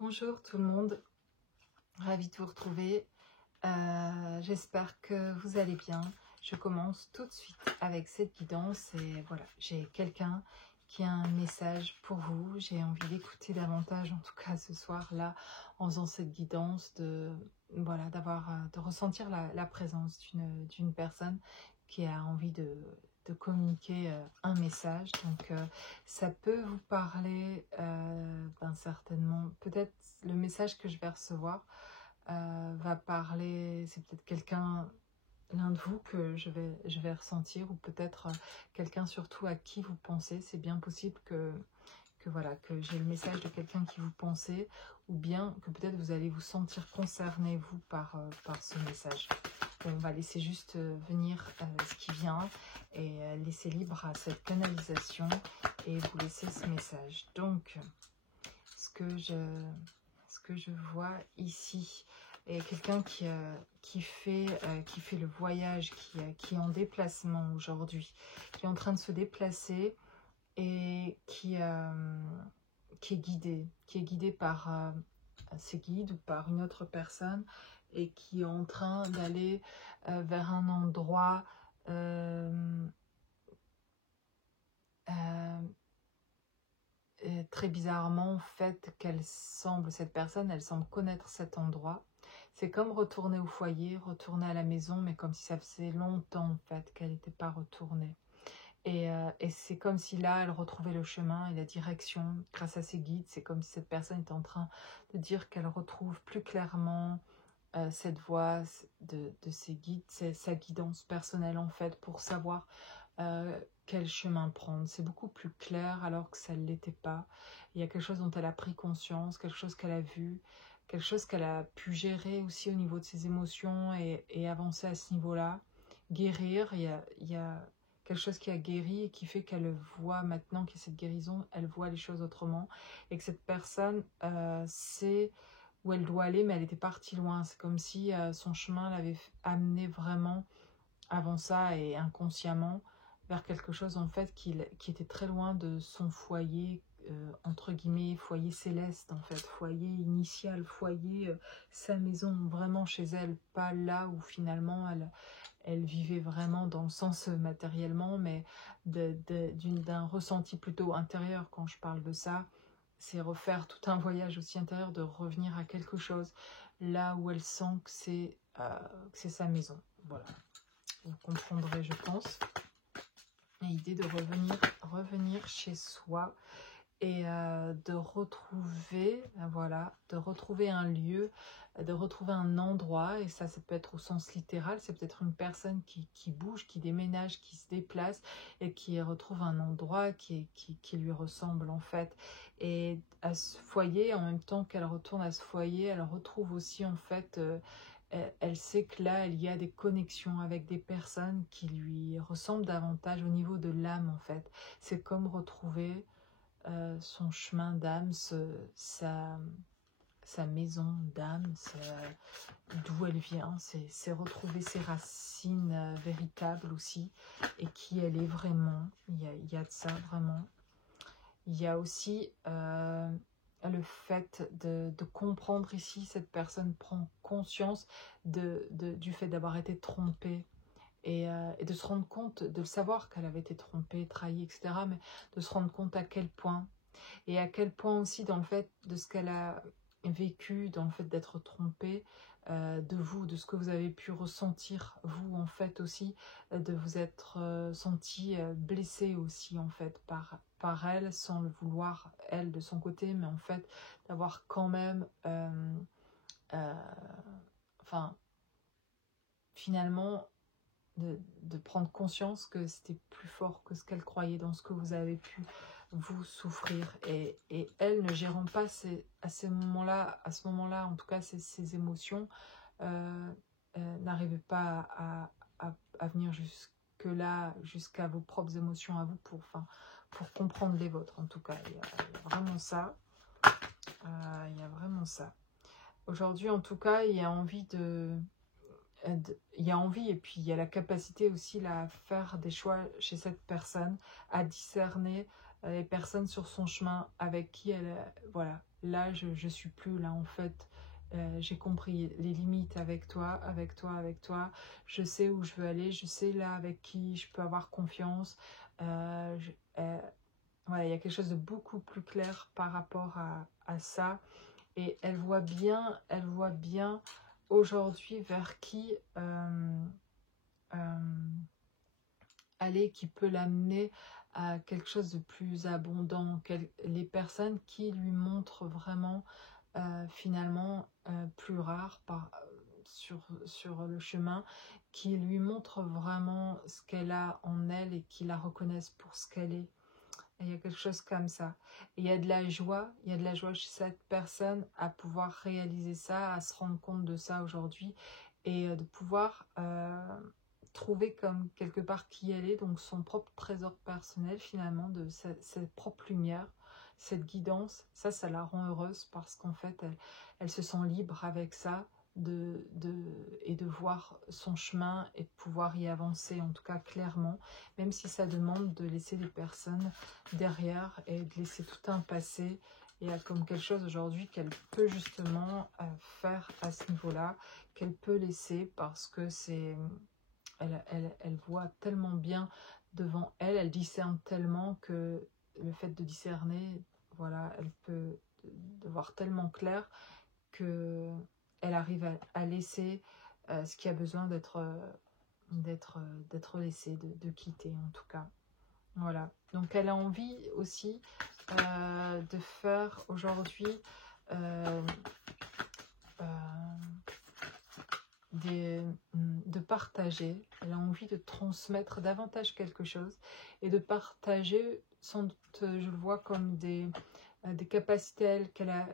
Bonjour tout le monde, ravie de vous retrouver. J'espère que vous allez bien. Je commence tout de suite avec cette guidance et voilà, j'ai quelqu'un qui a un message pour vous. J'ai envie d'écouter davantage, en tout cas ce soir-là, en faisant cette guidance, de ressentir la présence d'une personne qui a envie de communiquer un message. Donc ça peut vous parler certainement, peut-être le message que je vais recevoir va parler, c'est peut-être quelqu'un, l'un de vous que je vais ressentir, ou peut-être quelqu'un surtout à qui vous pensez. C'est bien possible que j'ai le message de quelqu'un qui vous pensez, ou bien que peut-être vous allez vous sentir concerné, vous, par ce message. Bon, on va laisser juste venir ce qui vient et laisser libre à cette canalisation et vous laisser ce message. Donc, ce que je vois ici est quelqu'un qui fait le voyage, qui est en déplacement aujourd'hui, qui est en train de se déplacer et qui est guidé par ses guides ou par une autre personne, et qui est en train d'aller vers un endroit très bizarrement, en fait, cette personne, elle semble connaître cet endroit. C'est comme retourner au foyer, retourner à la maison, mais comme si ça faisait longtemps, en fait, qu'elle n'était pas retournée. Et c'est comme si là, elle retrouvait le chemin et la direction grâce à ses guides. C'est comme si cette personne était en train de dire qu'elle retrouve plus clairement cette voie de ses guides, c'est sa guidance personnelle, en fait, pour savoir quel chemin prendre. C'est beaucoup plus clair alors que ça ne l'était pas. Il y a quelque chose dont elle a pris conscience, quelque chose qu'elle a vu, quelque chose qu'elle a pu gérer aussi au niveau de ses émotions et avancer à ce niveau-là. Guérir, il y a quelque chose qui a guéri et qui fait qu'elle voit maintenant qu'il y a cette guérison, elle voit les choses autrement, et que cette personne sait où elle doit aller, mais elle était partie loin. C'est comme si son chemin l'avait amené vraiment avant ça, et inconsciemment, vers quelque chose en fait qui était très loin de son foyer, entre guillemets, foyer céleste en fait, foyer initial, foyer, sa maison, vraiment chez elle, pas là où finalement elle vivait vraiment dans le sens matériellement, mais d'un ressenti plutôt intérieur. Quand je parle de ça, c'est refaire tout un voyage aussi intérieur, de revenir à quelque chose là où elle sent que c'est sa maison. Voilà, vous comprendrez, je pense. L'idée de revenir chez soi et de retrouver, de retrouver un lieu, de retrouver un endroit. Et ça peut être au sens littéral, c'est peut-être une personne qui bouge, qui déménage, qui se déplace et qui retrouve un endroit qui lui ressemble en fait. Et à ce foyer, en même temps qu'elle retourne à ce foyer, elle retrouve aussi en fait... elle sait que là, il y a des connexions avec des personnes qui lui ressemblent davantage au niveau de l'âme en fait. C'est comme retrouver son chemin d'âme, sa maison d'âme, d'où elle vient, c'est retrouver ses racines véritables aussi, et qui elle est vraiment. Il y a de ça vraiment. Il y a aussi le fait de comprendre ici, cette personne prend conscience du fait d'avoir été trompée, et de se rendre compte, de le savoir qu'elle avait été trompée, trahie, etc., mais de se rendre compte à quel point, et à quel point aussi dans le fait de ce qu'elle a vécu, dans le fait d'être trompée, de vous, de ce que vous avez pu ressentir, vous en fait aussi, de vous être senti blessé aussi en fait par elle, sans le vouloir elle de son côté, mais en fait d'avoir quand même, enfin finalement, de prendre conscience que c'était plus fort que ce qu'elle croyait dans ce que vous avez pu vous souffrir, et elle, ne gérant pas à ce moment-là, en tout cas ces émotions, n'arrivait pas à venir jusque-là, jusqu'à vos propres émotions à vous, pour comprendre les vôtres. En tout cas, il y a vraiment ça. Il y a vraiment ça. Aujourd'hui, en tout cas, il y a envie et puis il y a la capacité aussi là, à faire des choix chez cette personne, à discerner les personnes sur son chemin avec qui elle, voilà, là je suis plus là en fait. J'ai compris les limites avec toi, avec toi, avec toi. Je sais où je veux aller, je sais là avec qui je peux avoir confiance. Euh, je- euh, voilà, il y a quelque chose de beaucoup plus clair par rapport à ça. Et elle voit bien aujourd'hui vers qui euh, aller, qui peut l'amener à quelque chose de plus abondant. Les personnes qui lui montrent vraiment finalement plus rares sur le chemin, qui lui montrent vraiment ce qu'elle a en elle et qui la reconnaissent pour ce qu'elle est. Et il y a quelque chose comme ça. Et il y a de la joie, il y a de la joie chez cette personne à pouvoir réaliser ça, à se rendre compte de ça aujourd'hui et de pouvoir trouver comme quelque part qui elle est, donc son propre trésor personnel finalement, de sa propre lumière, cette guidance. Ça la rend heureuse parce qu'en fait, elle se sent libre avec ça. Et de voir son chemin et de pouvoir y avancer en tout cas clairement, même si ça demande de laisser des personnes derrière et de laisser tout un passé. Il y a comme quelque chose aujourd'hui qu'elle peut justement faire à ce niveau-là, qu'elle peut laisser parce que elle voit tellement bien devant elle, elle discerne tellement que le fait de discerner, voilà, elle peut de voir tellement clair que elle arrive à laisser ce qui a besoin d'être laissé, de quitter en tout cas. Voilà, donc elle a envie aussi de faire aujourd'hui euh, euh, de partager, elle a envie de transmettre davantage quelque chose et de partager, sans doute je le vois comme des capacités qu'elle a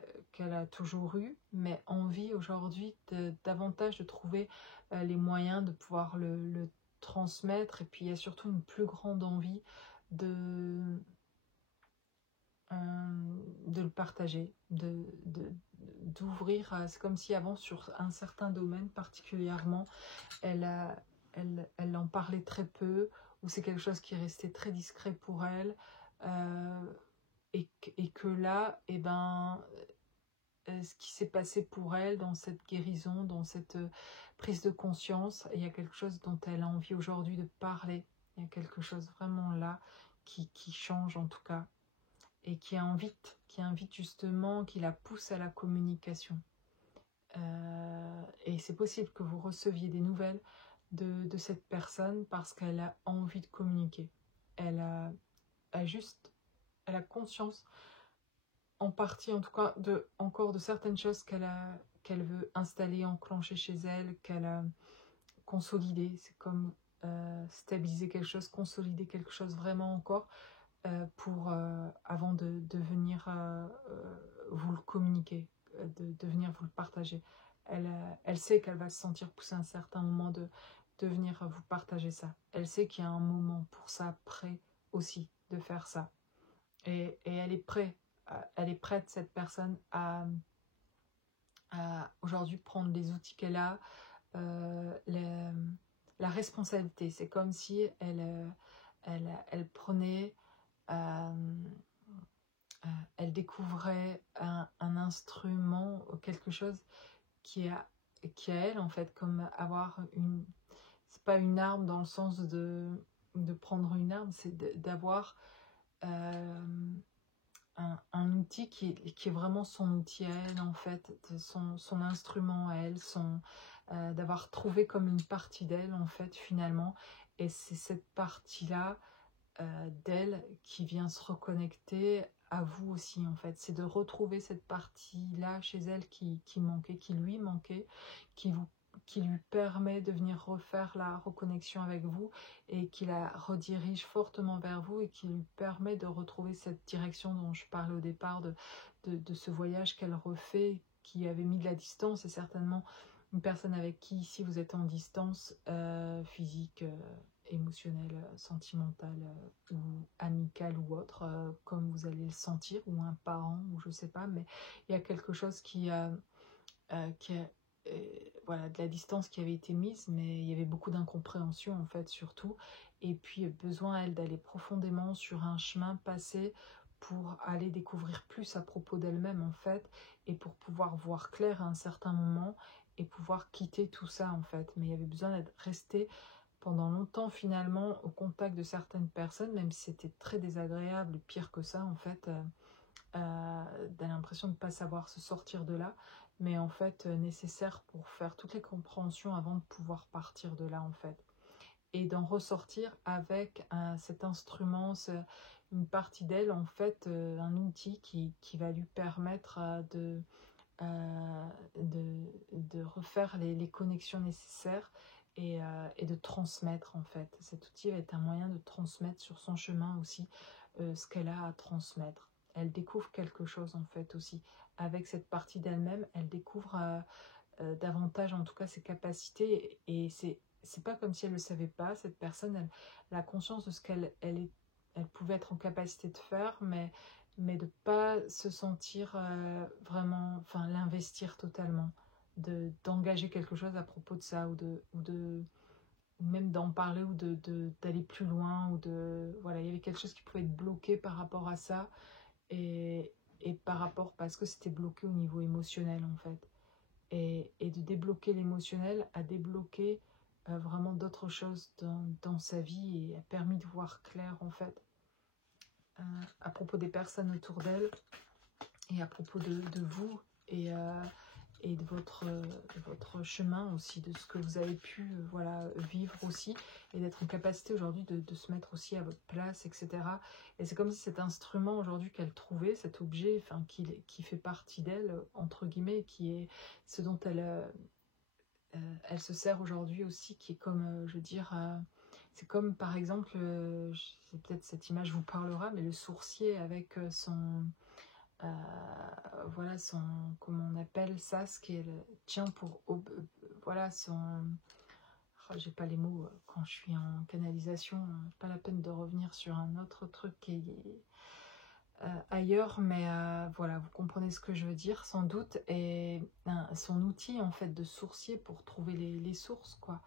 toujours eues, mais envie aujourd'hui davantage de trouver les moyens de pouvoir le transmettre, et puis il y a surtout une plus grande envie de, de le partager, d'ouvrir, c'est comme si avant sur un certain domaine particulièrement, elle en parlait très peu, ou c'est quelque chose qui restait très discret pour elle, euh, et que là, eh ben, ce qui s'est passé pour elle dans cette guérison, dans cette prise de conscience, il y a quelque chose dont elle a envie aujourd'hui de parler, il y a quelque chose vraiment là qui change en tout cas, et qui invite justement, qui la pousse à la communication. Et c'est possible que vous receviez des nouvelles de cette personne parce qu'elle a envie de communiquer. Elle a juste, elle a conscience, en partie en tout cas, encore de certaines choses qu'elle veut installer, enclencher chez elle, qu'elle a consolidé. C'est comme stabiliser quelque chose, consolider quelque chose vraiment encore pour avant de venir vous le communiquer, de venir vous le partager. Elle sait qu'elle va se sentir pousser à un certain moment de venir vous partager ça. Elle sait qu'il y a un moment pour ça prêt aussi de faire ça. Et elle est prête, cette personne, à aujourd'hui prendre les outils qu'elle a, la responsabilité. C'est comme si elle prenait, euh, elle découvrait un instrument, quelque chose qui a, qui a elle en fait, comme avoir une... C'est pas une arme dans le sens de prendre une arme, c'est d'avoir un outil qui est vraiment son outil à elle en fait, son instrument à elle, d'avoir trouvé comme une partie d'elle en fait finalement, et c'est cette partie-là d'elle qui vient se reconnecter à vous aussi en fait, c'est de retrouver cette partie-là chez elle qui manquait, qui lui manquait, qui lui permet de venir refaire la reconnexion avec vous et qui la redirige fortement vers vous et qui lui permet de retrouver cette direction dont je parlais au départ, de ce voyage qu'elle refait, qui avait mis de la distance, et certainement une personne avec qui ici vous êtes en distance physique, émotionnelle, sentimentale ou amicale ou autre, comme vous allez le sentir, ou un parent, ou je sais pas, mais il y a quelque chose qui a voilà, de la distance qui avait été mise, mais il y avait beaucoup d'incompréhension en fait surtout, et puis besoin elle d'aller profondément sur un chemin passé pour aller découvrir plus à propos d'elle-même en fait, et pour pouvoir voir clair à un certain moment, et pouvoir quitter tout ça en fait. Mais il y avait besoin d'être resté pendant longtemps finalement au contact de certaines personnes, même si c'était très désagréable, pire que ça en fait, t'as l'impression de ne pas savoir se sortir de là, mais en fait nécessaire pour faire toutes les compréhensions avant de pouvoir partir de là en fait. Et d'en ressortir avec cet instrument, une partie d'elle en fait, un outil qui va lui permettre euh, de refaire les connexions nécessaires et de transmettre en fait. Cet outil va être un moyen de transmettre sur son chemin aussi ce qu'elle a à transmettre. Elle découvre quelque chose en fait aussi. Avec cette partie d'elle-même, elle découvre davantage en tout cas ses capacités, et c'est pas comme si elle ne le savait pas, cette personne, elle a conscience de ce elle pouvait être en capacité de faire, mais de pas se sentir vraiment, enfin l'investir totalement, d'engager quelque chose à propos de ça, ou même d'en parler, ou d'aller plus loin, ou voilà, il y avait quelque chose qui pouvait être bloqué par rapport à ça, et, et par rapport, parce que c'était bloqué au niveau émotionnel en fait, et de débloquer l'émotionnel à débloquer vraiment d'autres choses dans sa vie, et a permis de voir clair en fait à propos des personnes autour d'elle, et à propos de vous, et de votre chemin aussi, de ce que vous avez pu voilà, vivre aussi, et d'être en capacité aujourd'hui de se mettre aussi à votre place, etc. Et c'est comme si cet instrument aujourd'hui qu'elle trouvait, cet objet, enfin, qui fait partie d'elle, entre guillemets, qui est ce dont elle se sert aujourd'hui aussi, qui est comme, je veux dire, c'est comme par exemple, peut-être cette image vous parlera, mais le sourcier avec euh, voilà, comment on appelle ça, ce qui est tient pour, voilà, oh, j'ai pas les mots quand je suis en canalisation, pas la peine de revenir sur un autre truc qui est ailleurs, mais voilà, vous comprenez ce que je veux dire sans doute, et son outil en fait de sourcier pour trouver les sources quoi,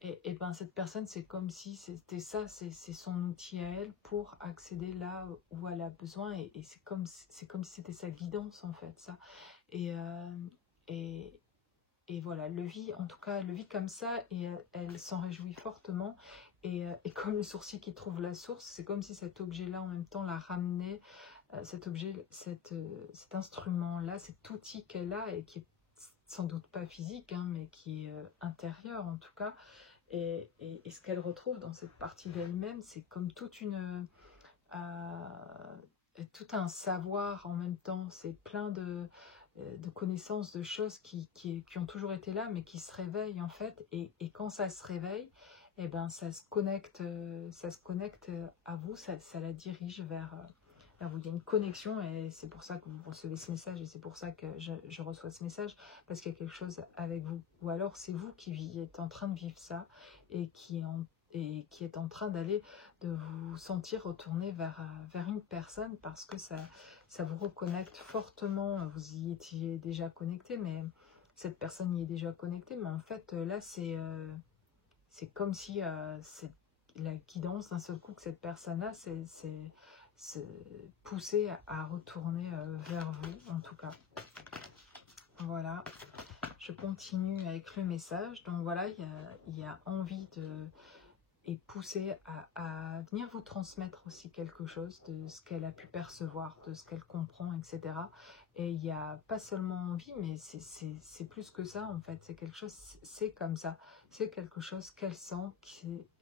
et ben cette personne, c'est comme si c'était ça, c'est son outil à elle pour accéder là où elle a besoin, et c'est comme si c'était sa guidance en fait ça, et et, et voilà, le vit, en tout cas, elle le vit comme ça, et elle s'en réjouit fortement. Et comme le sourcier qui trouve la source, c'est comme si cet objet-là, en même temps, la ramenait, cet objet, cet instrument-là, cet outil qu'elle a, et qui est sans doute pas physique, hein, mais qui est intérieur, en tout cas. Et ce qu'elle retrouve dans cette partie d'elle-même, c'est comme tout un savoir en même temps. C'est plein de connaissances, de choses qui ont toujours été là, mais qui se réveillent en fait. Et quand ça se réveille, eh ben, ça se connecte à vous, ça la dirige vers vous. Il y a une connexion, et c'est pour ça que vous recevez ce message, et c'est pour ça que je reçois ce message, parce qu'il y a quelque chose avec vous. Ou alors c'est vous qui êtes en train de vivre ça, et qui est en train de vous sentir retourner vers une personne, parce que ça vous reconnecte fortement. Vous y étiez déjà connecté, mais cette personne y est déjà connectée, mais en fait là c'est comme si c'est la guidance d'un seul coup que cette personne a, c'est poussé à retourner vers vous en tout cas. Voilà, je continue avec le message. Donc voilà, il y a envie et pousser à venir vous transmettre aussi quelque chose de ce qu'elle a pu percevoir, de ce qu'elle comprend, etc. Et il n'y a pas seulement envie, mais c'est plus que ça en fait. C'est quelque chose, c'est comme ça. C'est quelque chose qu'elle sent,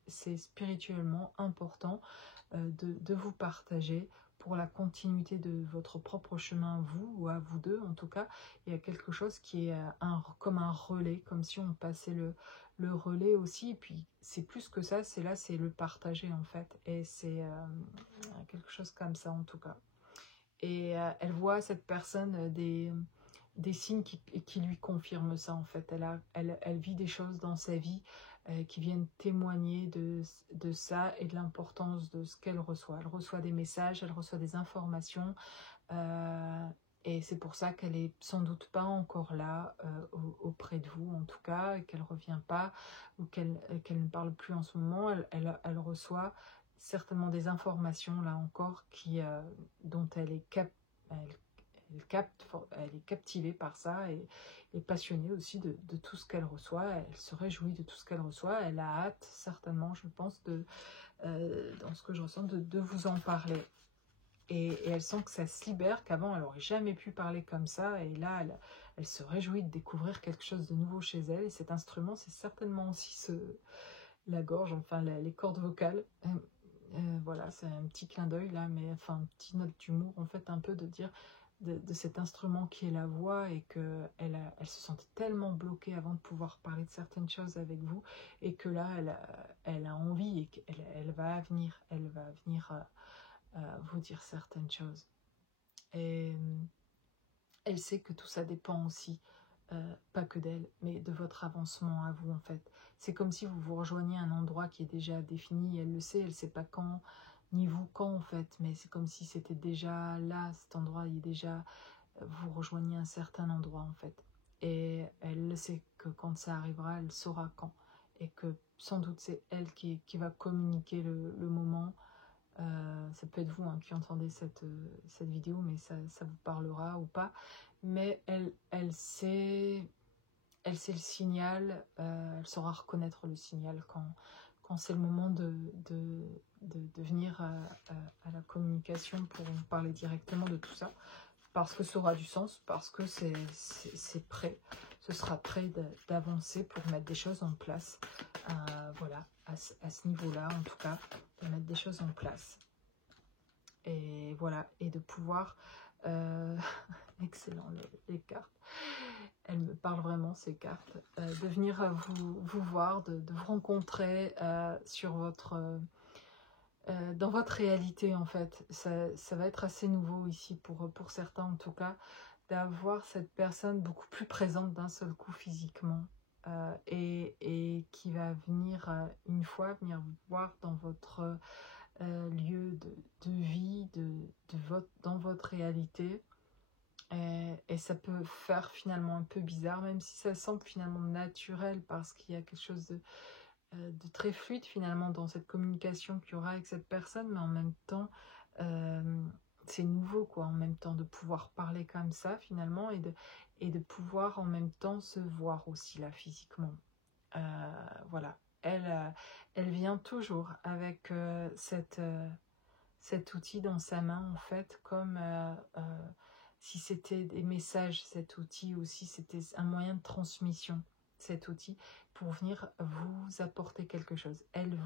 c'est spirituellement important de vous partager pour la continuité de votre propre chemin, vous ou à vous deux en tout cas. Il y a quelque chose qui est comme un relais, comme si on passait le relais aussi, et puis c'est plus que ça, c'est le partager en fait, et c'est quelque chose comme ça en tout cas. Et elle voit cette personne des signes qui lui confirment ça en fait. Elle vit des choses dans sa vie qui viennent témoigner de ça, et de l'importance de ce qu'elle reçoit. Elle reçoit des messages, elle reçoit des informations, euh, et c'est pour ça qu'elle est sans doute pas encore là auprès de vous en tout cas, et qu'elle revient pas, ou qu'elle ne parle plus en ce moment. Elle reçoit certainement des informations là encore dont elle est elle est captivée par ça et passionnée aussi de tout ce qu'elle reçoit. Elle se réjouit de tout ce qu'elle reçoit. Elle a hâte certainement, je pense, dans ce que je ressens, de vous en parler. Et elle sent que ça se libère, qu'avant elle n'aurait jamais pu parler comme ça. Et là, elle se réjouit de découvrir quelque chose de nouveau chez elle. Et cet instrument, c'est certainement aussi la gorge, enfin les cordes vocales. Voilà, c'est un petit clin d'œil là, mais enfin, une petite note d'humour en fait, un peu de dire de cet instrument qui est la voix et qu'elle elle se sentait tellement bloquée avant de pouvoir parler de certaines choses avec vous et que là, elle a envie et elle va venir vous dire certaines choses. Et elle sait que tout ça dépend aussi, pas que d'elle, mais de votre avancement à vous en fait. C'est comme si vous rejoigniez un endroit qui est déjà défini, elle le sait, elle sait pas quand, ni vous quand en fait, mais c'est comme si c'était déjà là, cet endroit, il est déjà, vous rejoignez un certain endroit en fait. Et elle le sait que quand ça arrivera, elle saura quand. Et que sans doute c'est elle qui va communiquer le moment. Ça peut être vous qui entendez cette vidéo, mais ça vous parlera ou pas. Mais elle sait le signal, elle saura reconnaître le signal quand c'est le moment de venir à la communication pour vous parler directement de tout ça. Parce que ça aura du sens, parce que c'est prêt, ce sera prêt d'avancer pour mettre des choses en place. Voilà, à ce niveau-là, en tout cas, de mettre des choses en place. Et voilà, et de pouvoir... excellent, les cartes. Elles me parlent vraiment, ces cartes. De venir vous voir, de vous rencontrer sur dans votre réalité en fait. Ça va être assez nouveau ici pour certains en tout cas, d'avoir cette personne beaucoup plus présente d'un seul coup physiquement et qui va venir une fois venir vous voir dans votre lieu de vie, dans votre réalité. Et ça peut faire finalement un peu bizarre, même si ça semble finalement naturel parce qu'il y a quelque chose de très fluide finalement dans cette communication qu'il y aura avec cette personne, mais en même temps c'est nouveau quoi, en même temps de pouvoir parler comme ça finalement et de pouvoir en même temps se voir aussi là physiquement. Voilà, elle vient toujours avec cet outil dans sa main en fait, comme si c'était des messages cet outil, ou si c'était un moyen de transmission cet outil pour venir vous apporter quelque chose. Elle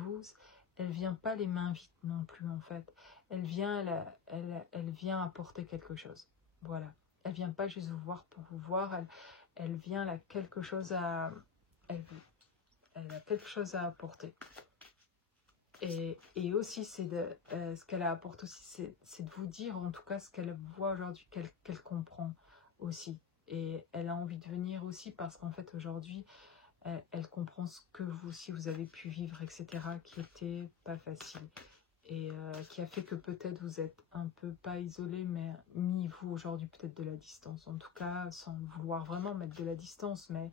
vient pas les mains vides non plus en fait. Elle vient apporter quelque chose. Voilà. Elle vient pas juste vous voir pour vous voir. Elle vient là quelque chose elle a quelque chose à apporter. Et aussi, ce qu'elle apporte aussi, c'est de vous dire en tout cas ce qu'elle voit aujourd'hui, qu'elle comprend aussi. Et elle a envie de venir aussi parce qu'en fait aujourd'hui, elle comprend ce que vous aussi vous avez pu vivre, etc., qui était pas facile. Et qui a fait que peut-être vous êtes un peu, pas isolé, mais mis vous aujourd'hui peut-être de la distance. En tout cas, sans vouloir vraiment mettre de la distance, mais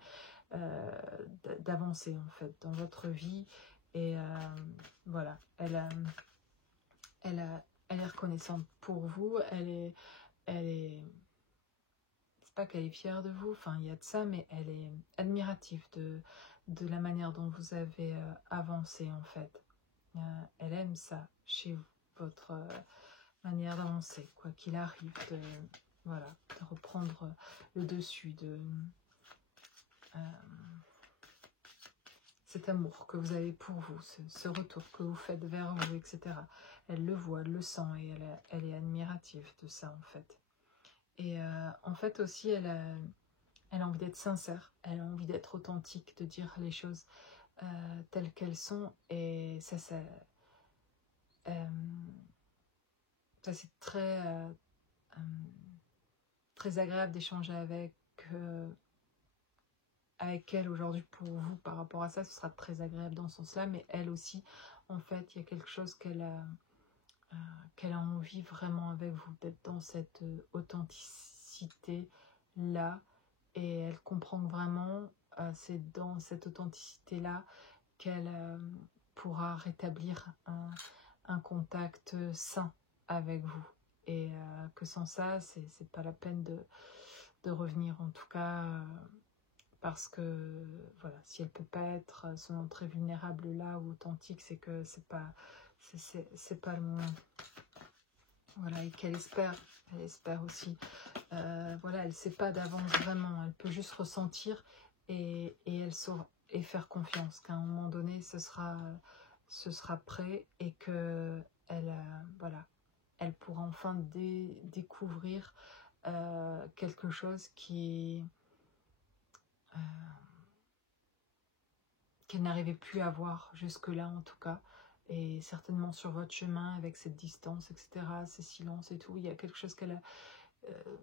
d'avancer en fait dans votre vie. Et voilà, elle est reconnaissante pour vous, c'est pas qu'elle est fière de vous, enfin il y a de ça, mais elle est admirative de la manière dont vous avez avancé en fait. Elle aime ça chez vous, votre manière d'avancer, quoi qu'il arrive, voilà, de reprendre le dessus, cet amour que vous avez pour vous, ce retour que vous faites vers vous, etc. Elle le voit, elle le sent et elle est admirative de ça en fait. Et en fait aussi, elle a envie d'être sincère, elle a envie d'être authentique, de dire les choses telles qu'elles sont. Et ça c'est très agréable d'échanger avec elle aujourd'hui pour vous par rapport à ça. Ce sera très agréable dans ce sens-là, mais elle aussi, en fait, il y a quelque chose qu'elle a envie vraiment avec vous, d'être dans cette authenticité-là. Et elle comprend que vraiment, c'est dans cette authenticité-là qu'elle pourra rétablir un contact sain avec vous. Et que sans ça, c'est pas la peine de revenir, en tout cas, parce que, voilà, si elle peut pas se montrer vulnérable là ou authentique, c'est que c'est pas le moment. Voilà, et qu'elle espère aussi. Voilà, elle sait pas d'avance vraiment, elle peut juste ressentir et elle saura, et faire confiance qu'à un moment donné, ce sera prêt et que voilà, elle pourra enfin découvrir quelque chose euh, qu'elle n'arrivait plus à voir jusque-là en tout cas. Et certainement sur votre chemin, avec cette distance, etc., ces silences et tout, il y a quelque chose euh,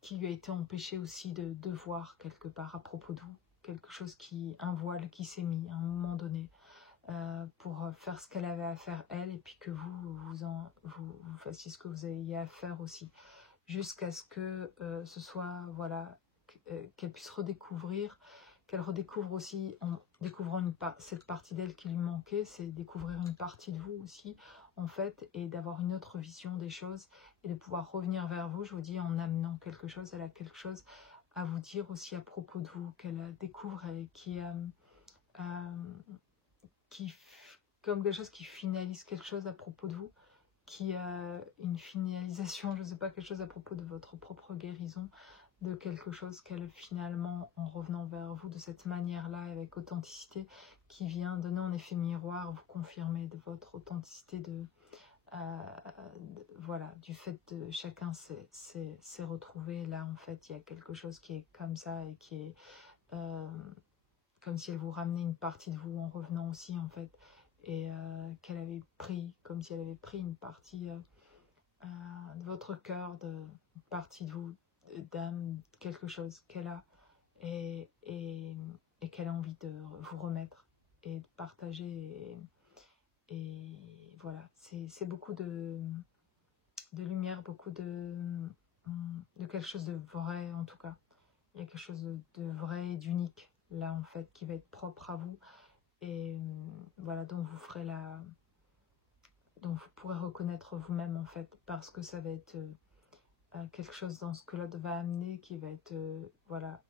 qui lui a été empêché aussi de voir quelque part à propos de vous. Quelque chose un voile qui s'est mis à un moment donné pour faire ce qu'elle avait à faire elle, et puis que vous fassiez ce que vous ayez à faire aussi, jusqu'à ce que ce soit, voilà, qu'elle puisse redécouvrir, qu'elle redécouvre aussi, en découvrant cette partie d'elle qui lui manquait, c'est découvrir une partie de vous aussi, en fait, et d'avoir une autre vision des choses, et de pouvoir revenir vers vous, je vous dis, en amenant quelque chose, elle a quelque chose à vous dire aussi à propos de vous, qu'elle découvre et qui comme quelque chose qui finalise quelque chose à propos de vous, qui a une finalisation, je ne sais pas, quelque chose à propos de votre propre guérison, de quelque chose qu'elle finalement, en revenant vers vous de cette manière-là, avec authenticité, qui vient donner en effet miroir, vous confirmer de votre authenticité, voilà, du fait de chacun s'est retrouvé là, en fait, il y a quelque chose qui est comme ça et qui est euh, comme si elle vous ramenait une partie de vous en revenant aussi, en fait, et qu'elle avait pris, comme si elle avait pris une partie de votre cœur, une partie de vous, d'âme, quelque chose qu'elle a, et qu'elle a envie de vous remettre et de partager, et voilà, c'est beaucoup de lumière, beaucoup de quelque chose de vrai, en tout cas. Il y a quelque chose de vrai et d'unique là, en fait, qui va être propre à vous, et voilà, dont vous ferez dont vous pourrez reconnaître vous-même, en fait, parce que ça va être quelque chose dans ce que l'autre va amener qui va être voilà,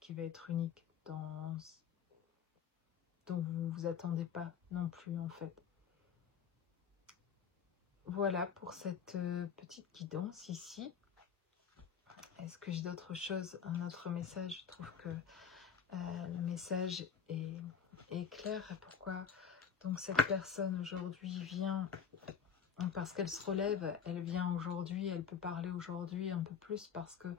qui va être unique, dont vous ne vous attendez pas non plus, en fait. Voilà pour cette petite guidance ici. Est-ce que j'ai d'autres choses, un autre message? Je trouve que le message est clair. Et pourquoi donc cette personne aujourd'hui vient? Parce qu'elle se relève, elle vient aujourd'hui, elle peut parler aujourd'hui un peu plus parce que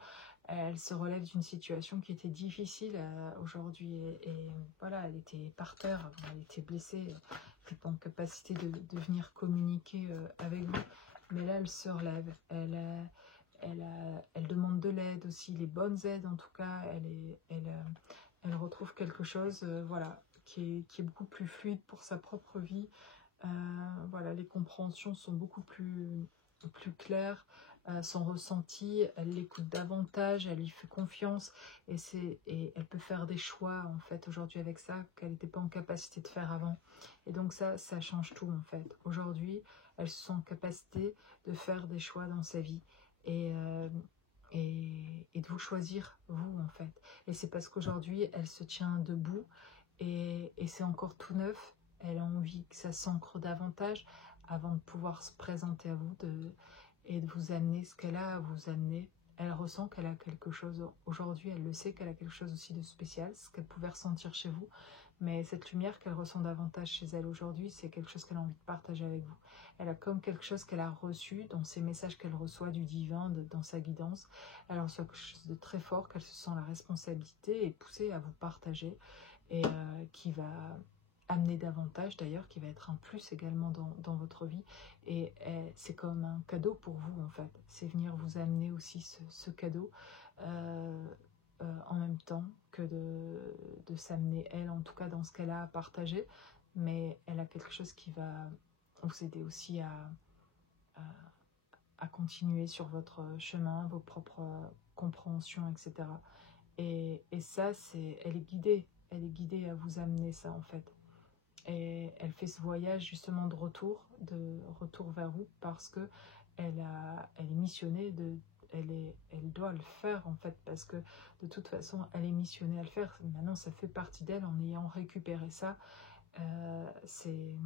elle se relève d'une situation qui était difficile aujourd'hui, et voilà, elle était par terre, elle était blessée, elle n'était pas en capacité de venir communiquer avec vous, mais là elle se relève, elle demande de l'aide aussi, les bonnes aides en tout cas, elle retrouve quelque chose, voilà, qui est beaucoup plus fluide pour sa propre vie. Voilà, les compréhensions sont beaucoup plus claires, son ressenti, elle l'écoute davantage, elle lui fait confiance, et elle peut faire des choix, en fait, aujourd'hui avec ça, qu'elle n'était pas en capacité de faire avant. Et donc ça change tout, en fait. Aujourd'hui, elle se sent en capacité de faire des choix dans sa vie, et, euh, et de vous choisir, vous, en fait. Et c'est parce qu'aujourd'hui, elle se tient debout, et c'est encore tout neuf. Elle a envie que ça s'ancre davantage avant de pouvoir se présenter à vous et de vous amener ce qu'elle a à vous amener. Elle ressent qu'elle a quelque chose. Aujourd'hui, elle le sait qu'elle a quelque chose aussi de spécial, ce qu'elle pouvait ressentir chez vous. Mais cette lumière qu'elle ressent davantage chez elle aujourd'hui, c'est quelque chose qu'elle a envie de partager avec vous. Elle a comme quelque chose qu'elle a reçu dans ces messages qu'elle reçoit du divin, dans sa guidance. Elle reçoit quelque chose de très fort, qu'elle se sent la responsabilité et poussée à vous partager, et qui va amener davantage d'ailleurs, qui va être un plus également dans votre vie, et c'est comme un cadeau pour vous, en fait, c'est venir vous amener aussi ce cadeau, en même temps que de s'amener elle, en tout cas dans ce qu'elle a à partager, mais elle a quelque chose qui va vous aider aussi à, à continuer sur votre chemin, vos propres compréhensions, etc. Et ça, elle est guidée à vous amener ça, en fait. et elle fait ce voyage justement de retour vers vous, parce que elle est missionnée elle doit le faire en fait, parce que de toute façon elle est missionnée à le faire. Maintenant ça fait partie d'elle, en ayant récupéré ça, c'est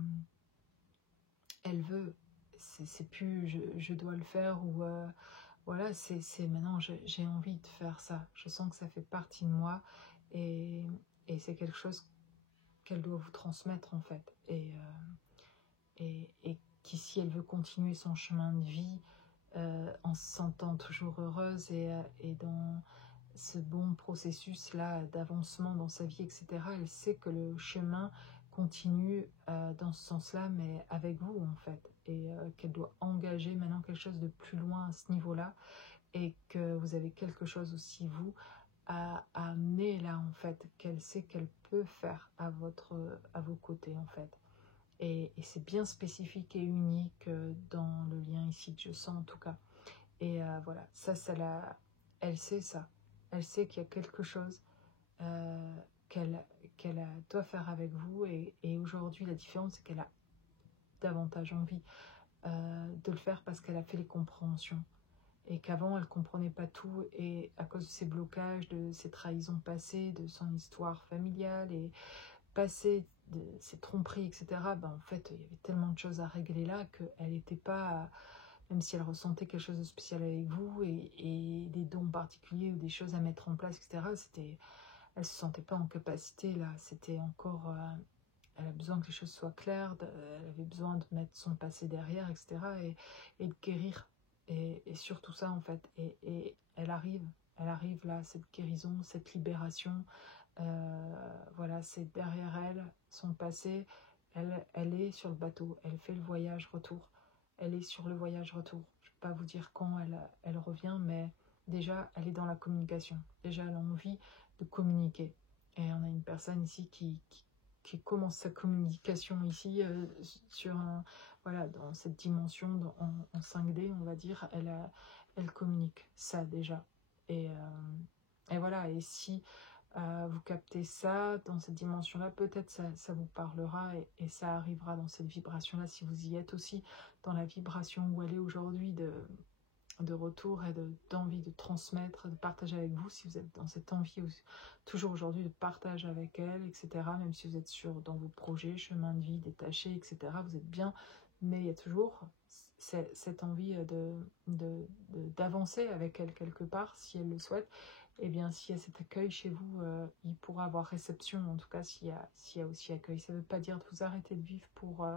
elle veut, c'est plus je dois le faire, ou voilà, c'est maintenant j'ai envie de faire ça, je sens que ça fait partie de moi, et, et c'est quelque chose qu'elle doit vous transmettre en fait, et qu'ici elle veut continuer son chemin de vie, en se sentant toujours heureuse, et dans ce bon processus là d'avancement dans sa vie, etc. Elle sait que le chemin continue dans ce sens là, mais avec vous en fait, et qu'elle doit engager maintenant quelque chose de plus loin à ce niveau là, et que vous avez quelque chose aussi vous à amener là en fait, qu'elle sait qu'elle peut faire à vos côtés en fait. Et c'est bien spécifique et unique dans le lien ici que je sens en tout cas. Et voilà, elle sait ça. Elle sait qu'il y a quelque chose euh, qu'elle doit faire avec vous. Et aujourd'hui, la différence, c'est qu'elle a davantage envie de le faire, parce qu'elle a fait les compréhensions. Et qu'avant, elle ne comprenait pas tout. Et à cause de ses blocages, de ses trahisons passées, de son histoire familiale, et passé de ses tromperies, etc., ben, en fait, il y avait tellement de choses à régler là, qu'elle n'était pas, même si elle ressentait quelque chose de spécial avec vous, et des dons particuliers ou des choses à mettre en place, etc., elle se sentait pas en capacité là, c'était encore, elle a besoin que les choses soient claires, elle avait besoin de mettre son passé derrière, etc., et de guérir, et surtout ça en fait, et elle arrive là, cette guérison, cette libération, voilà, c'est derrière elle, son passé, elle est sur le bateau, elle fait le voyage retour, elle est sur le voyage retour. Je ne peux pas vous dire quand elle revient, mais déjà, elle est dans la communication. Déjà, elle a envie de communiquer. Et on a une personne ici qui commence sa communication ici, sur voilà, dans cette dimension, en 5D, on va dire, elle communique ça déjà. Et, euh, et voilà, et si vous captez ça dans cette dimension-là, peut-être ça vous parlera, et ça arrivera dans cette vibration-là, si vous y êtes aussi, dans la vibration où elle est aujourd'hui, de retour, et d'envie de transmettre, de partager avec vous, si vous êtes dans cette envie toujours aujourd'hui de partage avec elle, etc. Même si vous êtes dans vos projets, chemin de vie, détachés, etc. Vous êtes bien, mais il y a toujours cette envie d'avancer avec elle quelque part, si elle le souhaite. Et bien, s'il y a cet accueil chez vous, il pourra avoir réception, en tout cas s'il y a aussi accueil. Ça ne veut pas dire de vous arrêter de vivre pour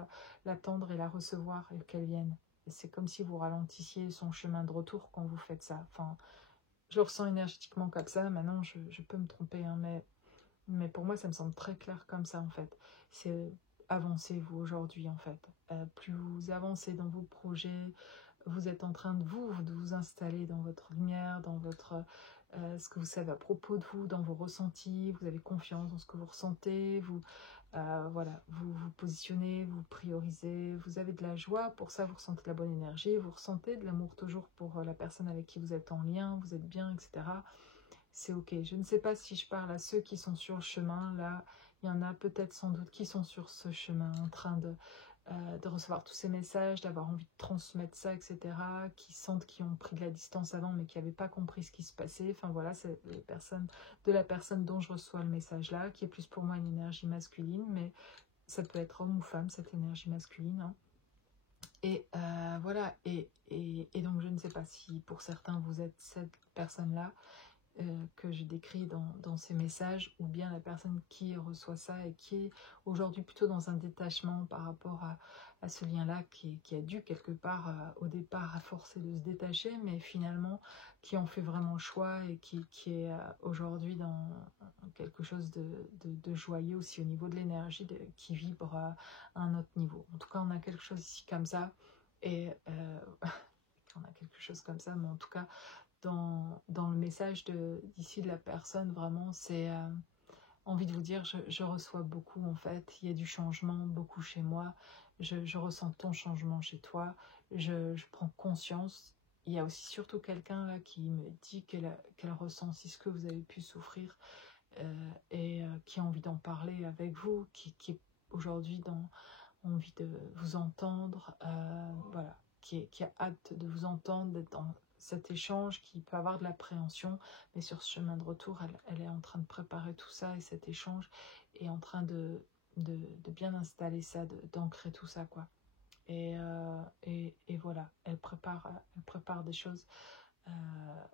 l'attendre et la recevoir, et qu'elle vienne. C'est comme si vous ralentissiez son chemin de retour quand vous faites ça. Enfin, je le ressens énergétiquement comme ça. Maintenant, je peux me tromper, hein, mais pour moi, ça me semble très clair comme ça, en fait. C'est avancez, vous, aujourd'hui, en fait. Plus vous avancez dans vos projets, vous êtes en train de vous installer dans votre lumière, dans votre ce que vous savez à propos de vous, dans vos ressentis, vous avez confiance dans ce que vous ressentez, voilà, vous vous positionnez, vous priorisez, vous avez de la joie, pour ça vous ressentez de la bonne énergie, vous ressentez de l'amour toujours pour la personne avec qui vous êtes en lien, vous êtes bien, etc. C'est ok. Je ne sais pas si je parle à ceux qui sont sur le chemin, là, il y en a peut-être sans doute qui sont sur ce chemin, en train de recevoir tous ces messages, d'avoir envie de transmettre ça, etc., qui sentent qu'ils ont pris de la distance avant, mais qui n'avaient pas compris ce qui se passait. Enfin voilà, c'est la personne dont je reçois le message là, qui est plus pour moi une énergie masculine, mais ça peut être homme ou femme, cette énergie masculine, hein. Et voilà, et donc je ne sais pas si pour certains vous êtes cette personne-là, que je décris dans ces messages, ou bien la personne qui reçoit ça et qui est aujourd'hui plutôt dans un détachement par rapport à ce lien-là, qui a dû quelque part au départ à forcer de se détacher, mais finalement qui en fait vraiment le choix, et qui est aujourd'hui dans quelque chose de joyeux aussi au niveau de l'énergie, qui vibre à un autre niveau. En tout cas, on a quelque chose ici comme ça, et on a quelque chose comme ça, mais en tout cas, dans le message d'ici de la personne, vraiment, c'est envie de vous dire, je reçois beaucoup en fait, il y a du changement beaucoup chez moi, je ressens ton changement chez toi, je prends conscience. Il y a aussi surtout quelqu'un là qui me dit qu'elle ressent aussi ce que vous avez pu souffrir, et qui a envie d'en parler avec vous, qui est aujourd'hui envie de vous entendre, voilà, qui a hâte de vous entendre, d'être dans cet échange, qui peut avoir de l'appréhension, mais sur ce chemin de retour, elle est en train de préparer tout ça, et cet échange est en train de bien installer ça, d'ancrer tout ça, quoi. Et voilà, elle prépare des choses,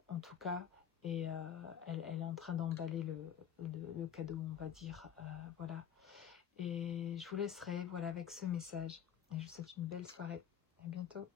en tout cas, et elle est en train d'emballer le cadeau, on va dire, voilà. Et je vous laisserai, voilà, avec ce message. Et je vous souhaite une belle soirée. À bientôt.